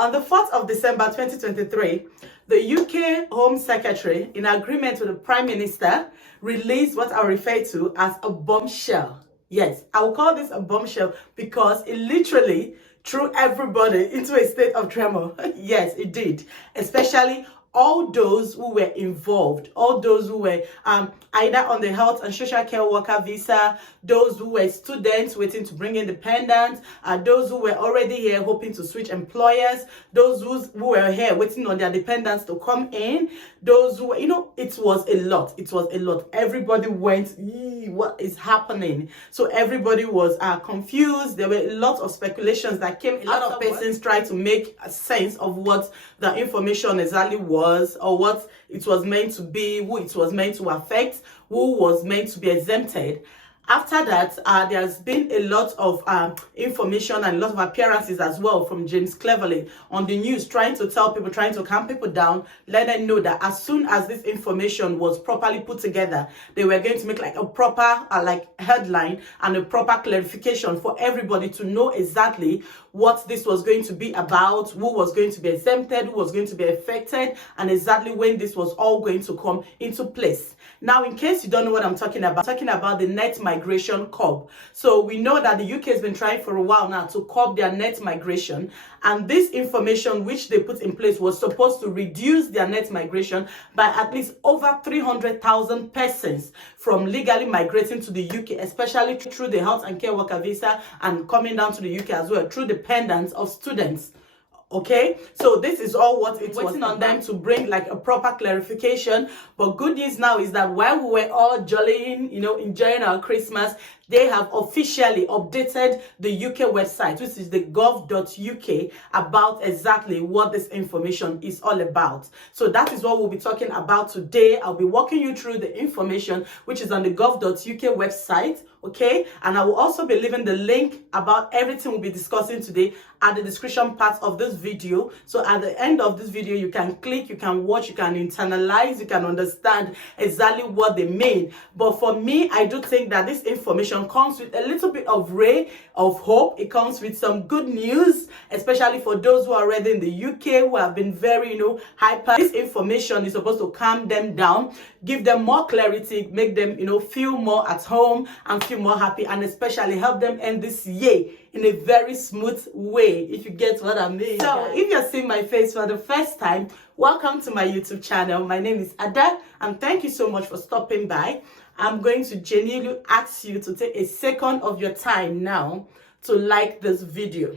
On the 4th of December 2023, the UK Home Secretary, in agreement with the Prime Minister, released what I refer to as a bombshell. Yes, I will call this a bombshell because it literally threw everybody into a state of tremor. Yes, it did. Especially all those who were involved, all those who were either on the health and social care worker visa, those who were students waiting to bring independence, those who were already here hoping to switch employers, those who were here waiting on their dependents to come in, those who, it was a lot. It was a lot. Everybody went, what is happening? So everybody was confused. There were a lot of speculations that came. A lot of persons tried to make a sense of what the information exactly was, or what it was meant to be, who it was meant to affect, who was meant to be exempted. After that, there's been a lot of information and a lot of appearances as well from James Cleverly on the news, trying to tell people, trying to calm people down, let them know that as soon as this information was properly put together, they were going to make like a proper headline and a proper clarification for everybody to know exactly what this was going to be about, who was going to be exempted, who was going to be affected, and exactly when this was all going to come into place. Now, in case you don't know what I'm talking about the net migration curb. So we know that the UK has been trying for a while now to curb their net migration, and this information which they put in place was supposed to reduce their net migration by at least over 300,000 persons from legally migrating to the UK, especially through the health and care worker visa and coming down to the UK as well, through dependents of students. Okay, so this is all what it's waiting on them to bring, like a proper clarification. But good news now is that while we were all jollying, enjoying our Christmas, they have officially updated the UK website, which is the Govt.uk, about exactly what this information is all about. So that is what we'll be talking about today. I'll be walking you through the information which is on the Govt.uk website, okay? And I will also be leaving the link about everything we'll be discussing today at the description part of this video. So at the end of this video, you can click, you can watch, you can internalize, you can understand exactly what they mean. But for me, I do think that this information comes with a little bit of ray of hope. It comes with some good news, especially for those who are already in the UK, who have been very, hyper. This information is supposed to calm them down, give them more clarity, make them, feel more at home and feel more happy, and especially help them end this year in a very smooth way, if you get what I mean. So if you're seeing my face for the first time, welcome to my YouTube channel. My name is Ada, and thank you so much for stopping by. I'm going to genuinely ask you to take a second of your time now to like this video.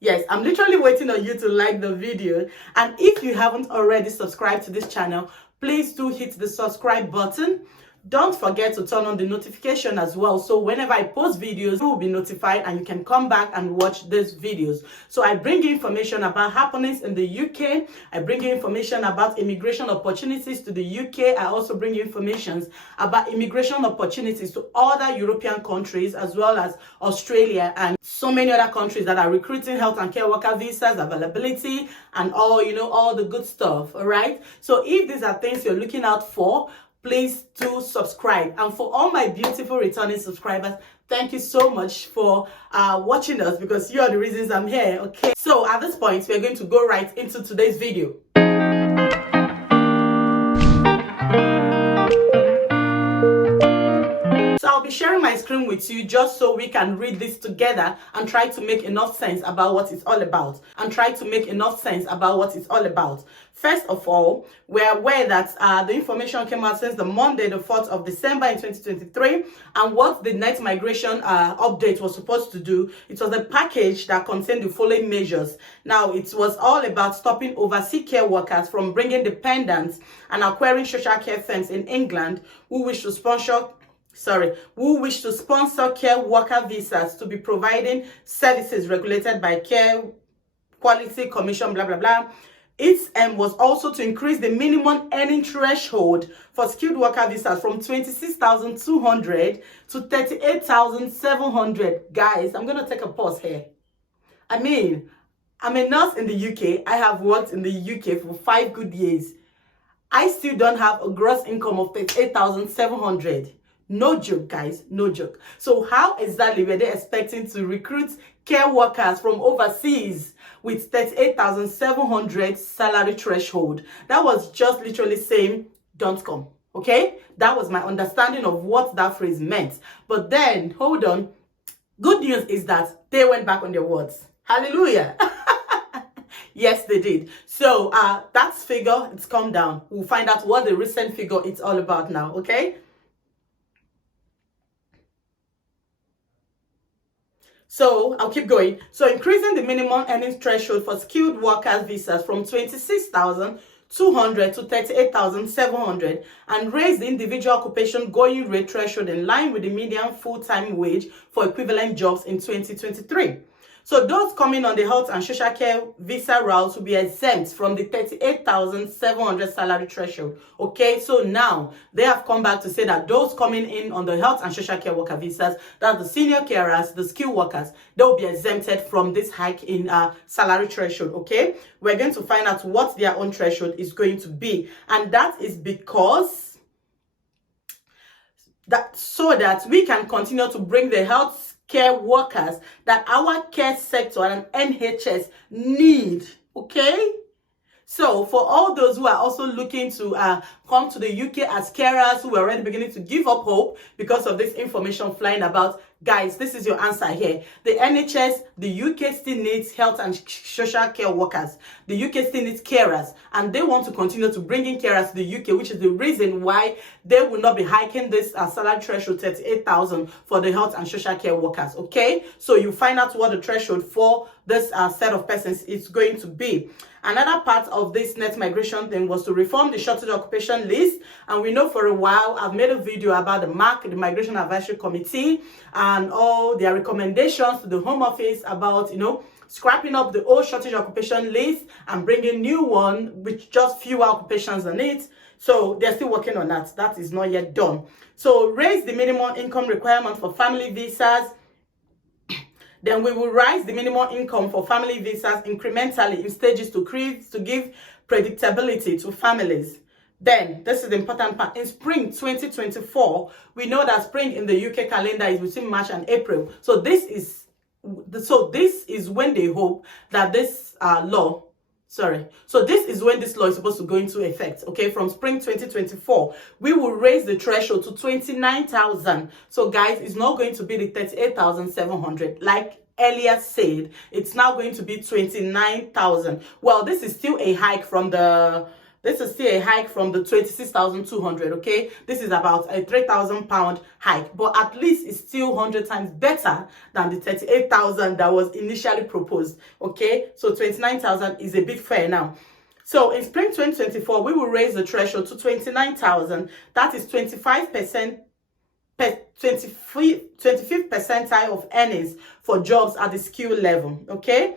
Yes, I'm literally waiting on you to like the video. And if you haven't already subscribed to this channel, please do hit the subscribe button. Don't forget to turn on the notification as well, so whenever I post videos, you will be notified and you can come back and watch these videos. So I bring you information about happenings in the UK. I bring you information about immigration opportunities to the UK. I also bring you information about immigration opportunities to other European countries, as well as Australia and so many other countries that are recruiting health and care worker visas, availability, and all, all the good stuff. All right. So if these are things you're looking out for, please do subscribe. And for all my beautiful returning subscribers, thank you so much for watching us, because you are the reasons I'm here. Okay, so at this point, we're going to go right into today's video. So I'll be sharing my screen with you just so we can read this together and try to make enough sense about what it's all about. First of all, we're aware that the information came out since the Monday, the 4th of December in 2023, and what the net migration update was supposed to do, it was a package that contained the following measures. Now, it was all about stopping overseas care workers from bringing dependents and acquiring social care firms in England who wish to sponsor care worker visas to be providing services regulated by Care Quality Commission, blah, blah, blah. Its aim was also to increase the minimum earning threshold for skilled worker visas from 26,200 to 38,700. Guys, I'm going to take a pause here. I'm a nurse in the UK. I have worked in the UK for 5 good years. I still don't have a gross income of 38,700. No joke, guys, no joke. So how exactly were they expecting to recruit care workers from overseas with 38,700 salary threshold. That was just literally saying, don't come. Okay, that was my understanding of what that phrase meant. But then, hold on. Good news is that they went back on their words. Hallelujah. Yes, they did. So that figure, it's come down. We'll find out what the recent figure it's all about now. Okay. So I'll keep going. So increasing the minimum earnings threshold for skilled workers visas from 26,200 to 38,700 and raise the individual occupation going rate threshold in line with the median full-time wage for equivalent jobs in 2023. So those coming on the health and social care visa routes will be exempt from the 38,700 salary threshold. Okay, so now they have come back to say that those coming in on the health and social care worker visas, that's the senior carers, the skilled workers, they will be exempted from this hike in salary threshold. Okay, we're going to find out what their own threshold is going to be, and that is because so that we can continue to bring the health care workers that our care sector and NHS need. Okay, so for all those who are also looking to come to the UK as carers, who are already beginning to give up hope because of this information flying about, guys, this is your answer here. The NHS, the UK still needs health and social care workers. The UK still needs carers, and they want to continue to bring in carers to the UK, which is the reason why they will not be hiking this salary threshold 38,000 for the health and social care workers. Okay, so you find out what the threshold for this set of persons is going to be. Another part of this net migration thing was to reform the shortage occupation list, and we know for a while I've made a video about the MAC, the Migration Advisory Committee, and all their recommendations to the Home Office about, you know, scrapping up the old shortage occupation list and bringing new one with just fewer occupations on it. So they're still working on that. That is not yet done. So raise the minimum income requirement for family visas. Then we will raise the minimum income for family visas incrementally in stages to give predictability to families. Then, this is the important part. In spring 2024, we know that spring in the UK calendar is between March and April. So this is when they hope that this So this is when this law is supposed to go into effect. Okay, from spring 2024, we will raise the threshold to 29,000. So guys, it's not going to be the 38,700 like earlier said. It's now going to be 29,000. Well, this is still a hike from the 26,200. Okay, this is about a £3,000 hike, but at least it's still 100 times better than the 38,000 that was initially proposed. Okay, so 29,000 is a bit fair now. So in spring 2024, we will raise the threshold to 29,000. That is 25%. 25th percentile of earnings for jobs at the skill level. Okay,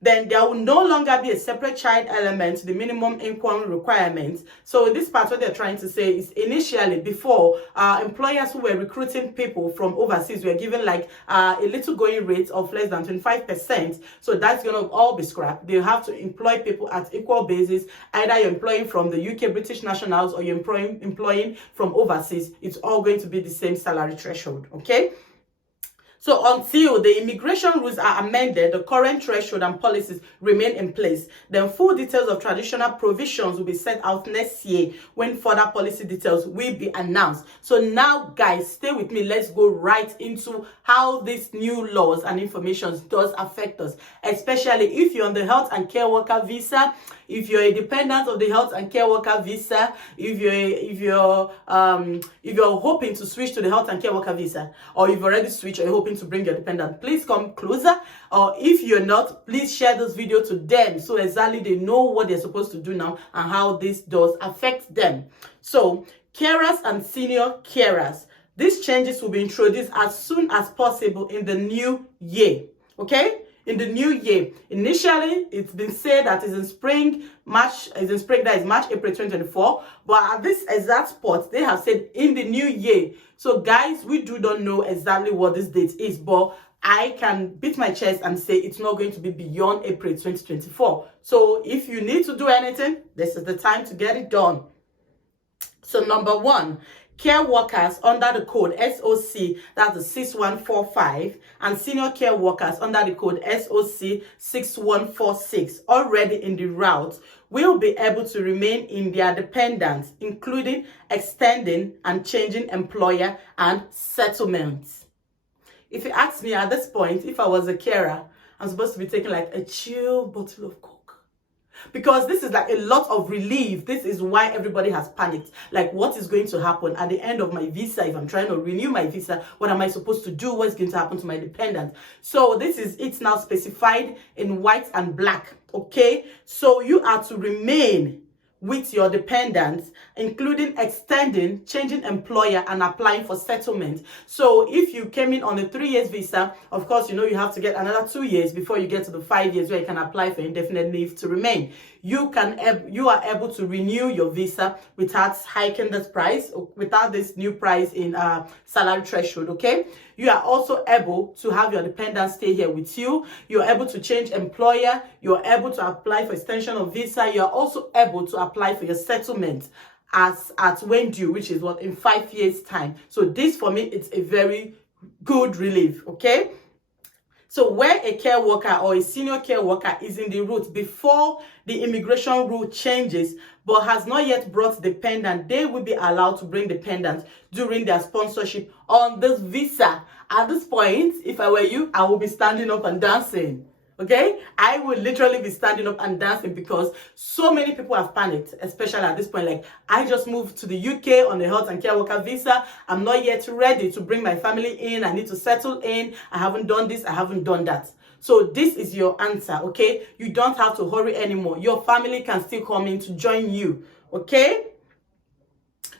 then there will no longer be a separate child element to the minimum income requirements. So this part, what they're trying to say is, initially, before, employers who were recruiting people from overseas were given like a little going rate of less than 25%. So that's going to all be scrapped. They have to employ people at equal basis. Either you're employing from the UK British nationals or you're employing from overseas. It's all going to be the same salary threshold. Okay. So until the immigration rules are amended, the current threshold and policies remain in place. Then full details of traditional provisions will be set out next year when further policy details will be announced. So now, guys, stay with me. Let's go right into how these new laws and information does affect us, especially if you're on the health and care worker visa, if you're a dependent of the health and care worker visa, if you're hoping to switch to the health and care worker visa, or you've already switched or you're hoping to bring your dependent, please come closer. Or if you're not, please share this video to them so exactly they know what they're supposed to do now and how this does affect them. So carers and senior carers, these changes will be introduced as soon as possible in the new year. Okay, in the new year. Initially, it's been said that it's in spring, March, that is March, April 2024. But at this exact spot, they have said in the new year. So guys, we don't know exactly what this date is, but I can beat my chest and say it's not going to be beyond April 2024. So if you need to do anything, this is the time to get it done. So number one, care workers under the code SOC, that's the 6145, and senior care workers under the code SOC 6146 already in the route will be able to remain in their dependents, including extending and changing employer and settlements. If you ask me at this point, if I was a carer, I'm supposed to be taking like a chill bottle of Coke. Because this is like a lot of relief. This is why everybody has panicked. Like, what is going to happen at the end of my visa? If I'm trying to renew my visa, what am I supposed to do? What's going to happen to my dependent? So this is, it's now specified in white and black. Okay, so you are to remain with your dependents, including extending, changing employer, and applying for settlement. So if you came in on a 3 years visa, of course, you know you have to get another 2 years before you get to the 5 years where you can apply for indefinite leave to remain. You are able to renew your visa without hiking this price, without this new price in salary threshold. Okay, you are also able to have your dependents stay here with you. You're able to change employer. You're able to apply for extension of visa. You're also able to apply for your settlement at when due, which is what, in 5 years time. So this for me, it's a very good relief. Okay, so where a care worker or a senior care worker is in the route before the immigration rule changes but has not yet brought dependent, they will be allowed to bring dependents during their sponsorship on this visa. At this point, if I were you, I will be standing up and dancing. Okay, I will literally be standing up and dancing because so many people have panicked, especially at this point. Like, I just moved to the UK on a health and care worker visa. I'm not yet ready to bring my family in. I need to settle in. I haven't done this. I haven't done that. So this is your answer. Okay, you don't have to hurry anymore. Your family can still come in to join you. Okay.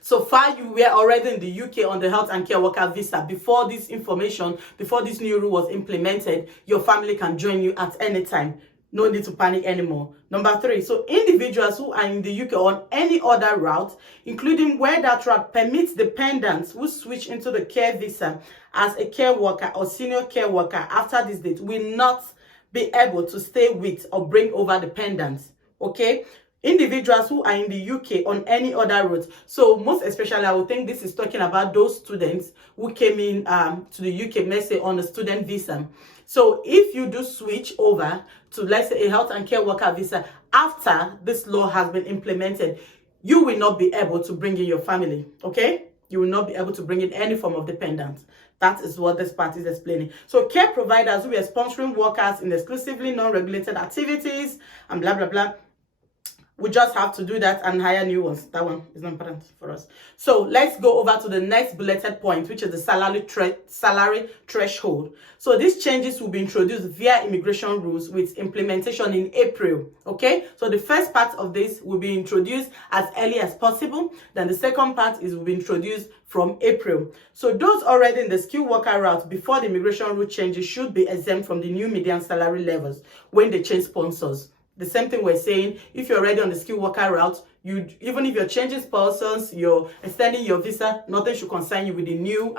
So far, you were already in the UK on the health and care worker visa. Before this information, before this new rule was implemented, your family can join you at any time. No need to panic anymore. Number 3, so individuals who are in the UK on any other route, including where that route permits dependents who switch into the care visa as a care worker or senior care worker after this date, will not be able to stay with or bring over dependents. Okay? Individuals who are in the UK on any other route. So most especially, I would think this is talking about those students who came in to the UK, let's say on a student visa. So if you do switch over to, let's say, a health and care worker visa after this law has been implemented, you will not be able to bring in your family, okay? You will not be able to bring in any form of dependence. That is what this part is explaining. So care providers who are sponsoring workers in exclusively non-regulated activities and blah, blah, blah, we just have to do that and hire new ones. That one is not important for us. So let's go over to the next bulleted point, which is the salary threshold. So these changes will be introduced via immigration rules with implementation in April. Okay, so the first part of this will be introduced as early as possible. Then the second part will be introduced from April. So those already in the skilled worker route before the immigration rule changes should be exempt from the new median salary levels when they change sponsors. The same thing we're saying, if you're already on the skilled worker route, even if you're changing sponsors, you're extending your visa, nothing should concern you with the new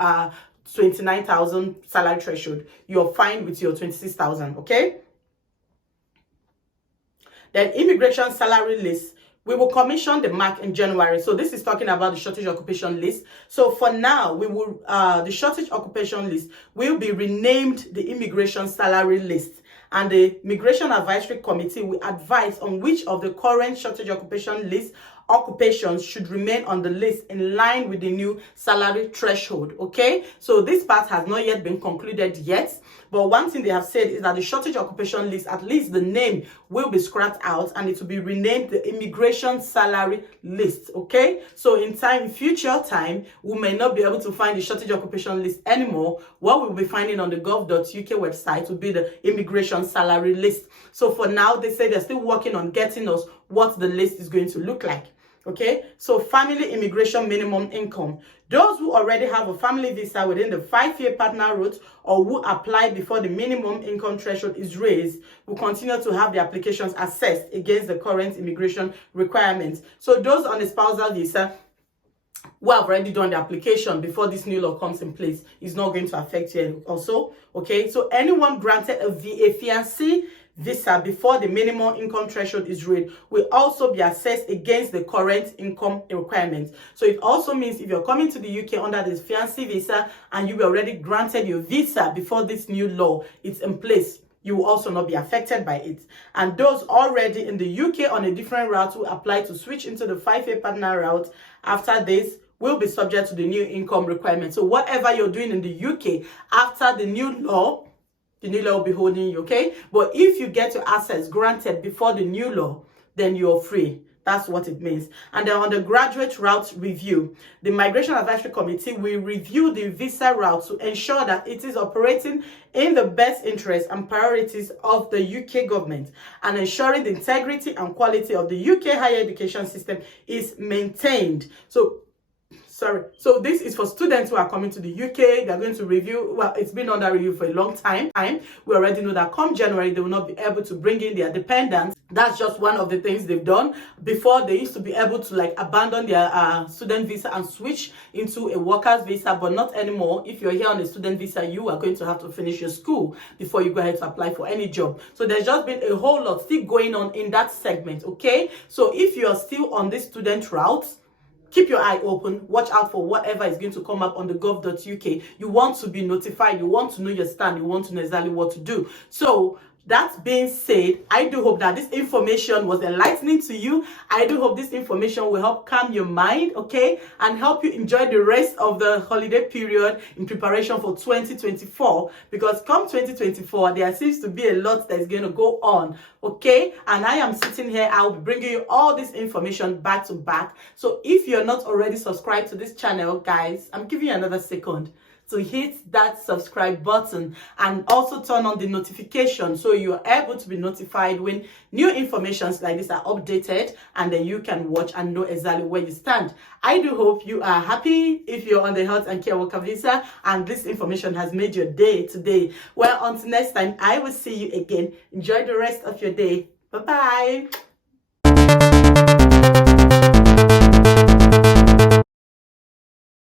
29,000 salary threshold. You're fine with your 26,000, okay? Then immigration salary list. We will commission the MAC in January. So this is talking about the shortage occupation list. So for now, we will the shortage occupation list will be renamed the immigration salary list. And the Migration Advisory Committee will advise on which of the current shortage occupation list occupations should remain on the list in line with the new salary threshold. Okay, so this part has not yet been concluded yet, but one thing they have said is that the shortage occupation list, at least the name will be scrapped out and it will be renamed the immigration salary list. Okay, so in future time, we may not be able to find the shortage occupation list anymore. What we'll be finding on the Govt.uk website will be the immigration salary list. So for now, they say they're still working on getting us what the list is going to look like. Okay, so family immigration minimum income. Those who already have a family visa within the 5-year partner route or who applied before the minimum income threshold is raised will continue to have the applications assessed against the current immigration requirements. So those on a spousal visa who have already done the application before this new law comes in place is not going to affect you also. Okay, so anyone granted a fiancé visa before the minimum income threshold is reached will also be assessed against the current income requirements. So it also means if you're coming to the UK under this fiancé visa and you were already granted your visa before this new law is in place, you will also not be affected by it. And those already in the UK on a different route who apply to switch into the 5A partner route after this will be subject to the new income requirement. So whatever you're doing in the UK after the new law will be holding you, okay? But if you get your access granted before the new law, then you're free. That's what it means. And then on the graduate route review, the Migration Advisory Committee will review the visa route to ensure that it is operating in the best interests and priorities of the UK government and ensuring the integrity and quality of the UK higher education system is maintained. So this is for students who are coming to the UK. They're going to review, well, it's been under review for a long time. We already know that come January, they will not be able to bring in their dependents. That's just one of the things they've done. Before, they used to be able to like abandon their student visa and switch into a worker's visa, but not anymore. If you're here on a student visa, you are going to have to finish your school before you go ahead to apply for any job. So there's just been a whole lot still going on in that segment, okay? So if you're still on this student route, keep your eye open, watch out for whatever is going to come up on the Govt.uk. You want to be notified, you want to know your stand, you want to know exactly what to do. So that being said, I do hope that this information was enlightening to you. I do hope this information will help calm your mind, okay, and help you enjoy the rest of the holiday period in preparation for 2024. Because come 2024, there seems to be a lot that is going to go on, okay? And I am sitting here, I'll be bringing you all this information back to back. So if you're not already subscribed to this channel, guys, I'm giving you another second to hit that subscribe button and also turn on the notification so you are able to be notified when new informations like this are updated, and then you can watch and know exactly where you stand. I do hope you are happy if you're on the health and care worker visa and this information has made your day today. Well, until next time, I will see you again. Enjoy the rest of your day. Bye-bye.